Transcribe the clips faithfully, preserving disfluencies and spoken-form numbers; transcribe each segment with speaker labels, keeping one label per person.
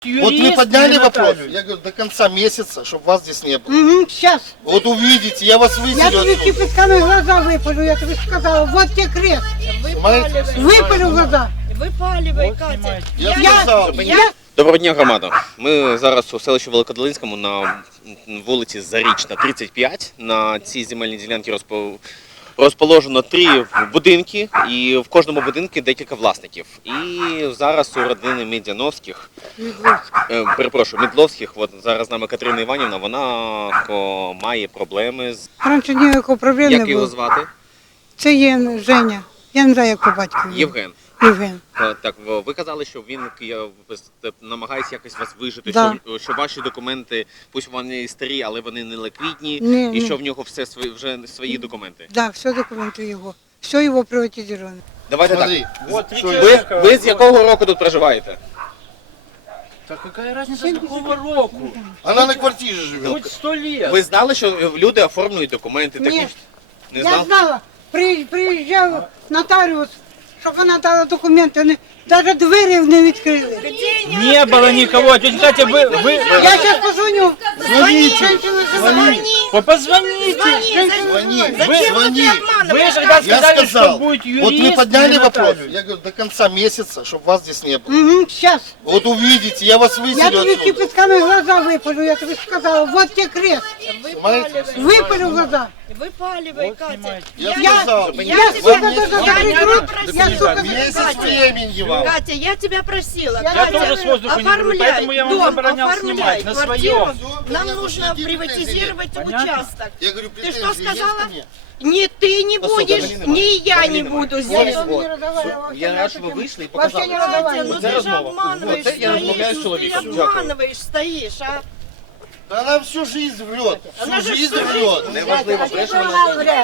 Speaker 1: Вот мы подняли вопрос, я говорю, до конца месяца, чтобы вас здесь не было.
Speaker 2: Угу, сейчас.
Speaker 1: Вот увидите, я вас
Speaker 2: Я тебе
Speaker 1: выселю.
Speaker 2: кипятками глаза выпалю, я тебе сказала. Вот тебе крест. Выпалю глаза.
Speaker 3: Випалювай, Катя.
Speaker 1: Я сказал.
Speaker 2: Я...
Speaker 4: Доброго дня, громада. Ми зараз у селищі Великодолинському на вулиці Зарічна, тридцять п'ять. На цій земельній ділянці розпо... розположено три будинки, і в кожному будинку декілька власників. І зараз у родини Медяновських, е, перепрошую, Медловських, от зараз з нами Катерина Іванівна, вона о, має проблеми з...
Speaker 2: Раніше ніякого проблем
Speaker 4: Як
Speaker 2: не
Speaker 4: його
Speaker 2: було.
Speaker 4: звати?
Speaker 2: Це є Женя. Я не знаю, як по батькові.
Speaker 4: Євген.
Speaker 2: Євген.
Speaker 4: Е, Так, в- ви казали, що він я, намагається якось вас вижити,
Speaker 2: Да.
Speaker 4: що, що ваші документи, пусть вони і старі, але вони не ликвідні,
Speaker 2: Ні,
Speaker 4: і
Speaker 2: ні.
Speaker 4: що в нього все свої, вже свої документи.
Speaker 2: Так, все документи його. Все його приватизовано.
Speaker 4: Давайте
Speaker 1: Смотри,
Speaker 4: так.
Speaker 1: что
Speaker 4: Ви, ви з якого року тут проживаєте?
Speaker 5: Так какая разница, с какого року?
Speaker 1: Она на квартире живет.
Speaker 5: Хоть сто лет.
Speaker 4: Ви знали, що люди оформлюють документи?
Speaker 2: Ні.
Speaker 4: Такі... Не
Speaker 2: Я
Speaker 4: знав?
Speaker 2: знала, при- приїжджав нотаріус, щоб вона дала документи, вони навіть двері не відкрили.
Speaker 5: Не было никого. Тетя Катя, вы... вы...
Speaker 2: Я зараз позвоню.
Speaker 1: Звоните,
Speaker 2: Звони.
Speaker 5: Вы позвоните.
Speaker 1: Звони,
Speaker 5: Вы-
Speaker 1: звони.
Speaker 5: Вы когда
Speaker 1: Я
Speaker 5: сказали, что
Speaker 1: сказал,
Speaker 5: будет юрист,
Speaker 1: вот мы подняли
Speaker 5: или
Speaker 1: вопрос,
Speaker 5: нотариус.
Speaker 1: я говорю, до конца месяца, чтобы вас здесь не было.
Speaker 2: Угу, зараз.
Speaker 1: Вот увидите, я вас
Speaker 2: Я
Speaker 1: выселю
Speaker 2: тебе
Speaker 1: отсюда.
Speaker 2: кипятками глаза выпалю, я тебе сказала. Вот тебе крест.
Speaker 1: Понимаете?
Speaker 2: Выпалю глаза.
Speaker 3: Випалювай, Катя.
Speaker 1: Я
Speaker 2: Я,
Speaker 1: сказал,
Speaker 2: я
Speaker 1: вам
Speaker 2: сука
Speaker 1: не
Speaker 2: должна
Speaker 1: надо.
Speaker 2: закрыть рот, я сука
Speaker 1: Месяц времени вам.
Speaker 3: Катя, я тебя просила.
Speaker 2: Я
Speaker 3: Катя,
Speaker 5: тоже с воздуха не беру,
Speaker 3: оформляй
Speaker 5: поэтому я вам
Speaker 3: дом,
Speaker 5: заборонял
Speaker 3: оформляй
Speaker 5: снимать на
Speaker 3: квартиру.
Speaker 5: своем.
Speaker 3: Нам
Speaker 1: Понятно,
Speaker 3: нужно
Speaker 1: что никаких
Speaker 3: приватизировать
Speaker 5: Понятно.
Speaker 3: участок.
Speaker 1: Я говорю,
Speaker 3: Ты
Speaker 1: претензии
Speaker 3: что
Speaker 1: есть
Speaker 3: сказала?
Speaker 1: ко мне?
Speaker 3: Ни ты не
Speaker 4: Посуда,
Speaker 3: будешь,
Speaker 4: Галина
Speaker 3: ни я
Speaker 4: Ивановна.
Speaker 3: не
Speaker 4: Галина
Speaker 3: буду
Speaker 4: Ивановна.
Speaker 3: здесь.
Speaker 4: Ось, Я рад, що ви вийшли і
Speaker 2: Вообще
Speaker 4: показали.
Speaker 2: не
Speaker 4: це.
Speaker 2: разговаривай.
Speaker 3: Ну
Speaker 4: Це
Speaker 3: ты же
Speaker 4: розмова.
Speaker 3: обманываешь,
Speaker 4: Оце я розмовляю з
Speaker 3: стоишь, ну ты
Speaker 4: чоловіком. Дякую.
Speaker 3: обманываешь, стоишь, а?
Speaker 1: Да она всю жизнь врет, всю
Speaker 3: же
Speaker 1: жизнь
Speaker 3: всю
Speaker 1: врет.
Speaker 4: Неважливо, бреше вона.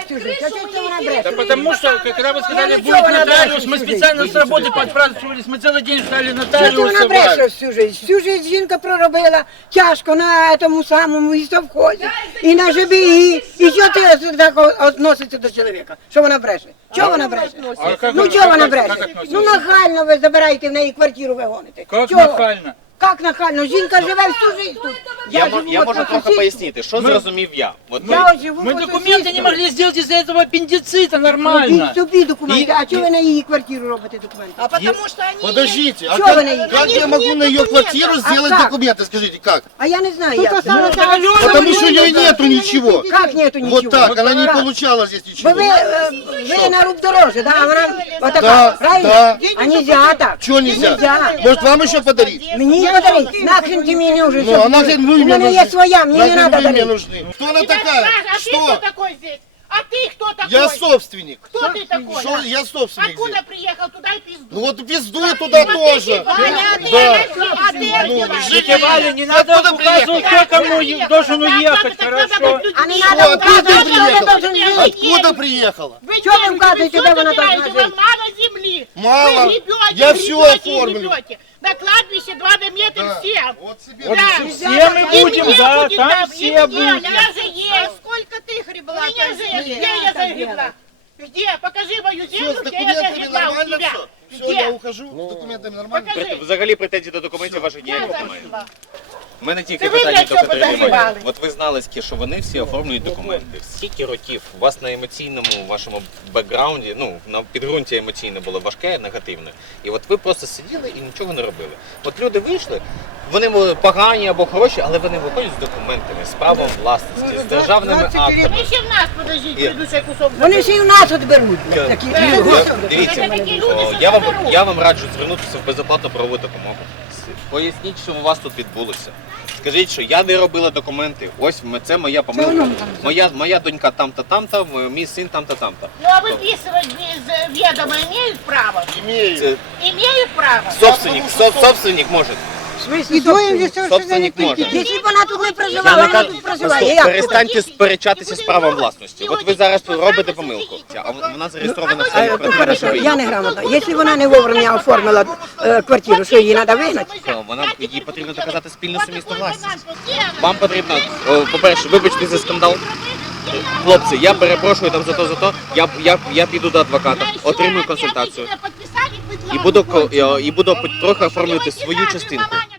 Speaker 5: Да потому что, когда вы сказали, будет нотариус, мы специально с работы подпрацовывались, мы целый день ждали
Speaker 6: Що ти
Speaker 5: нотариуса.
Speaker 6: вона бреше
Speaker 5: Валь.
Speaker 6: всю життя? Всю життя жінка проробила тяжко на тому самому і совхозі, і на ЖБІ. І що ти так відноситься до чоловіка? Що вона бреше? Чого вона бреше?
Speaker 5: А как
Speaker 6: Ну
Speaker 5: вы-
Speaker 6: чого вона
Speaker 5: как-
Speaker 6: бреше?
Speaker 5: как относитесь?
Speaker 6: Ну нахально ви забираєте в неї квартиру, ви гоните.
Speaker 5: Как
Speaker 6: Чого?
Speaker 5: нахально?
Speaker 6: Як нахально? Жінка живе всю життя тут.
Speaker 4: Я, мо-
Speaker 6: живу
Speaker 4: я
Speaker 6: от
Speaker 4: можу
Speaker 6: по
Speaker 4: трохи
Speaker 6: сусідству.
Speaker 4: пояснити, що зрозумів я. От ви-
Speaker 6: Я от живу
Speaker 5: Мы
Speaker 6: по
Speaker 5: документы не
Speaker 6: сусідству.
Speaker 5: могли сделать из-за этого аппендицита,
Speaker 6: Робіть
Speaker 5: нормально.
Speaker 6: собі документи,
Speaker 5: І-
Speaker 6: а чого ви на її квартиру робите документи?
Speaker 3: А потому что они...
Speaker 1: Подождите, а
Speaker 6: Чё
Speaker 1: как,
Speaker 6: вы на-
Speaker 1: как я могу на ее квартиру сделать
Speaker 6: А как?
Speaker 1: документы, скажите, как?
Speaker 6: А я не знаю,
Speaker 2: Тут
Speaker 6: як.
Speaker 2: осталось
Speaker 1: Потому что у нее нету ничего.
Speaker 6: Як нету нічого?
Speaker 1: Вот так, она не
Speaker 6: Раз.
Speaker 1: получала здесь
Speaker 6: Бо
Speaker 1: ничего.
Speaker 6: ви, е, ви на рук дороже, да? А вона отака,
Speaker 1: Да,
Speaker 6: правильно?
Speaker 1: да.
Speaker 6: А нельзя так.
Speaker 1: Чего нельзя?
Speaker 6: Нельзя.
Speaker 1: Может, вам еще подарить?
Speaker 6: Мені подарить, нахрен ти мені вже.
Speaker 1: Ну, а нахрен вы
Speaker 6: У
Speaker 1: мне
Speaker 6: мене
Speaker 1: нужны?
Speaker 6: є своя, мені не
Speaker 1: Нахрен
Speaker 6: треба
Speaker 1: вы мне
Speaker 6: дарити.
Speaker 1: нужны? Кто она такая?
Speaker 7: А ты кто
Speaker 1: Что?
Speaker 7: такой здесь? А ты кто такой?
Speaker 1: Я собственник.
Speaker 7: Кто ты такой?
Speaker 1: Что? Я собственник
Speaker 7: Откуда
Speaker 1: здесь.
Speaker 7: приехал туда и пизду?
Speaker 1: Ну вот пиздуй туда тоже.
Speaker 7: Ваня, а ты,
Speaker 1: Да.
Speaker 7: а ты
Speaker 1: Ну,
Speaker 7: где
Speaker 1: жить
Speaker 5: Тетя Валя, не надо
Speaker 1: Откуда
Speaker 5: указывать,
Speaker 1: приехал?
Speaker 5: кто кому е- должен уехать, хорошо?
Speaker 6: А не
Speaker 1: Что,
Speaker 6: треба
Speaker 1: откуда ты
Speaker 6: вказувати, хто
Speaker 1: приехала?
Speaker 6: должен жити.
Speaker 1: Откуда приехала?
Speaker 7: Вы
Speaker 6: Чё вы
Speaker 7: делаете?
Speaker 6: указываете,
Speaker 7: всё
Speaker 6: куда она
Speaker 7: забираете,
Speaker 6: должна
Speaker 7: вам
Speaker 6: жить?
Speaker 7: мало земли.
Speaker 1: Мало.
Speaker 7: Вы гребете,
Speaker 1: Я всё
Speaker 7: гребете и
Speaker 1: оформлю.
Speaker 7: гребете. На кладбище два метра
Speaker 1: Да.
Speaker 7: всем.
Speaker 1: Вот себе.
Speaker 5: Вот
Speaker 7: Да.
Speaker 5: все мы
Speaker 7: И
Speaker 5: будем,
Speaker 7: мне
Speaker 5: да,
Speaker 7: будет,
Speaker 5: там
Speaker 7: да, и
Speaker 5: все
Speaker 7: мне,
Speaker 5: будут.
Speaker 7: Я же есть.
Speaker 3: Сколько ты гребла?
Speaker 7: У меня же есть. Где я загребла? Где? Покажи мою
Speaker 1: Все,
Speaker 7: землю,
Speaker 1: с
Speaker 7: где я
Speaker 1: документами
Speaker 7: загребла у
Speaker 1: нормально
Speaker 7: тебя.
Speaker 1: все? Все, я
Speaker 7: Где?
Speaker 1: ухожу, с документами нормально?
Speaker 7: Покажи.
Speaker 4: Взагалі претензій до документів ваших
Speaker 7: Я
Speaker 4: ніяких немає.
Speaker 7: загребла.
Speaker 4: У мене тільки
Speaker 7: Це ви,
Speaker 4: питання
Speaker 7: блядь,
Speaker 4: до
Speaker 7: що
Speaker 4: Катерини
Speaker 7: подозрівали?
Speaker 4: Іванівни. От ви знали, що вони всі оформлюють документи. Скільки років у вас на емоційному вашому бекграунді, ну, на підґрунті емоційне було важке, негативне. І от ви просто сиділи і нічого не робили. От люди вийшли, вони були погані або хороші, але вони виходять з документами, з правом власності, з державними актами.
Speaker 7: Ви ще в нас, подождіть,
Speaker 4: Є.
Speaker 7: предыдущий кусок.
Speaker 6: Вони ще й у нас от беруть. блядь, такі
Speaker 4: Я-
Speaker 6: люди.
Speaker 4: Дивіться,
Speaker 7: Це такі люди,
Speaker 4: о,
Speaker 7: що
Speaker 4: я вам,
Speaker 7: заберуть.
Speaker 4: я вам раджу звернутися в безоплатну правову допомогу. Поясніть, що у вас тут відбулося. Скажіть, що я не робила документи, ось м- це моя помилка. Моя, моя донька там-то, там-то, м- мій син там-то, там-то.
Speaker 7: Ну а выписывать без ведома имеют право?
Speaker 1: Имею.
Speaker 4: Це
Speaker 7: Имеют право?
Speaker 4: собственник, со- собственник може.
Speaker 6: В смислі,
Speaker 2: І двоє вже
Speaker 6: собственник?
Speaker 4: Собственник може.
Speaker 6: Якщо б вона тут не
Speaker 4: Я
Speaker 6: проживала,
Speaker 4: не
Speaker 6: вона
Speaker 4: кажу,
Speaker 6: тут проживає.
Speaker 4: стоп,
Speaker 6: Як?
Speaker 4: перестаньте сперечатися з правом власності. От ви зараз робите помилку, а вона зареєстрована в
Speaker 6: А,
Speaker 4: селі
Speaker 6: ну,
Speaker 4: квартира
Speaker 6: хорошо,
Speaker 4: ЖБІ.
Speaker 6: я не грамотна. Якщо вона не вовремя оформила е, квартиру, що її треба вигнати?
Speaker 4: Вона, їй потрібно доказати спільну сумісну власність. Вам потрібно, о, по-перше, вибачте за скандал. Хлопці, я перепрошую там за то, за то. Я, я, я піду до адвоката, отримую консультацію. І буду, ко- і буду трохи оформлювати свою частинку.